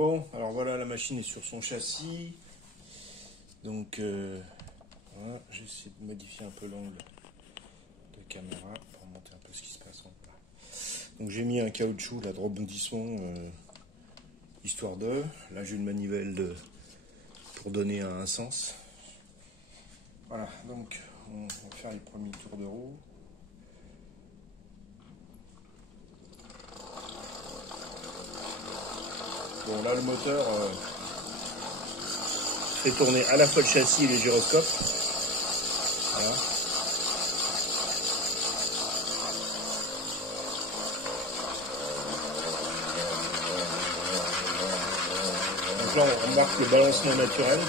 Bon, alors voilà, la machine est sur son châssis. Donc, voilà, j'essaie de modifier un peu l'angle de caméra pour montrer un peu ce qui se passe en bas. Donc j'ai mis un caoutchouc là, de rebondissement, histoire de. Là j'ai une manivelle pour donner un sens. Voilà, donc on va faire les premiers tours de roue. Bon là le moteur fait tourner à la fois le châssis et les gyroscopes. Voilà. Donc là on remarque le balancement naturel.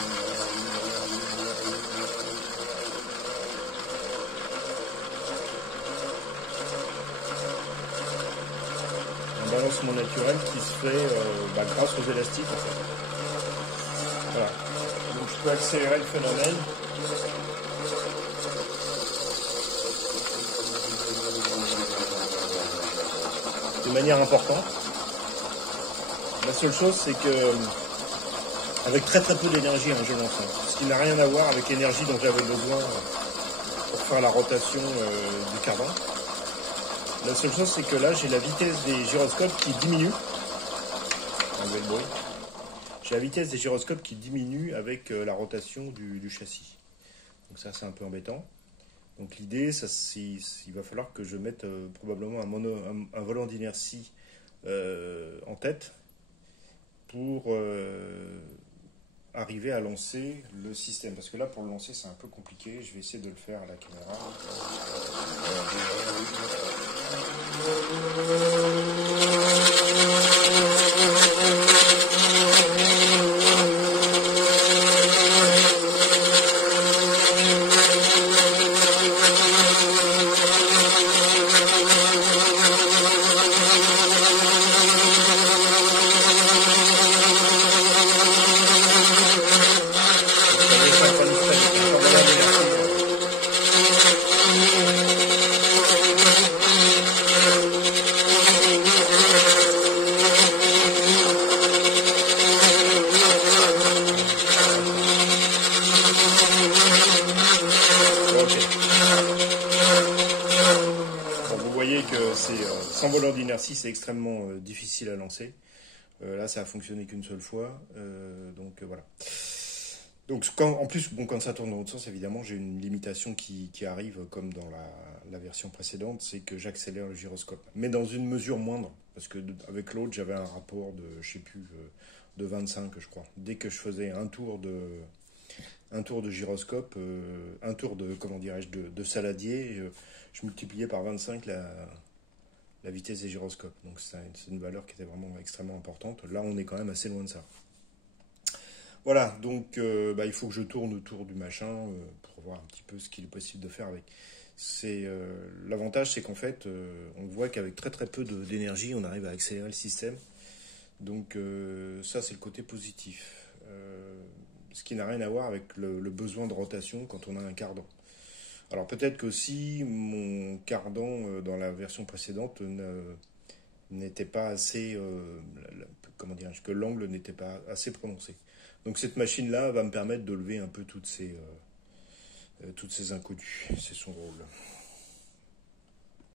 Un balancement naturel qui se fait grâce aux élastiques en fait. Voilà. Donc je peux accélérer le phénomène. De manière importante. La seule chose c'est que avec très peu d'énergie je lance. Ce qui n'a rien à voir avec l'énergie dont j'avais besoin pour faire la rotation du carbone. La seule chose c'est que là j'ai la vitesse des gyroscopes qui diminue. Enlevez le bruit. J'ai la vitesse des gyroscopes qui diminue avec la rotation du châssis. Donc ça c'est un peu embêtant. Donc l'idée, il va falloir que je mette probablement un volant d'inertie en tête pour arriver à lancer le système. Parce que là pour le lancer c'est un peu compliqué. Je vais essayer de le faire à la caméra. Sans volant d'inertie, c'est extrêmement difficile à lancer. Là, ça a fonctionné qu'une seule fois. Donc voilà. Donc en plus, bon, quand ça tourne dans l'autre sens, évidemment, j'ai une limitation qui arrive comme dans la version précédente, c'est que j'accélère le gyroscope. Mais dans une mesure moindre, parce que avec l'autre, j'avais un rapport de, je sais plus, de 25, je crois. Dès que je faisais un tour de gyroscope, un tour de, comment dirais-je, de saladier, je multipliais par 25 la vitesse des gyroscopes. Donc c'est une valeur qui était vraiment extrêmement importante. Là, on est quand même assez loin de ça. Voilà, donc il faut que je tourne autour du machin pour voir un petit peu ce qu'il est possible de faire avec. L'avantage, c'est qu'en fait, on voit qu'avec très peu d'énergie, on arrive à accélérer le système. Donc ça, c'est le côté positif. Ce qui n'a rien à voir avec le besoin de rotation quand on a un cardan. Alors peut-être qu'aussi mon cardan dans la version précédente n'était pas assez, comment dirais-je, que l'angle n'était pas assez prononcé. Donc cette machine-là va me permettre de lever un peu toutes ces inconnues. C'est son rôle.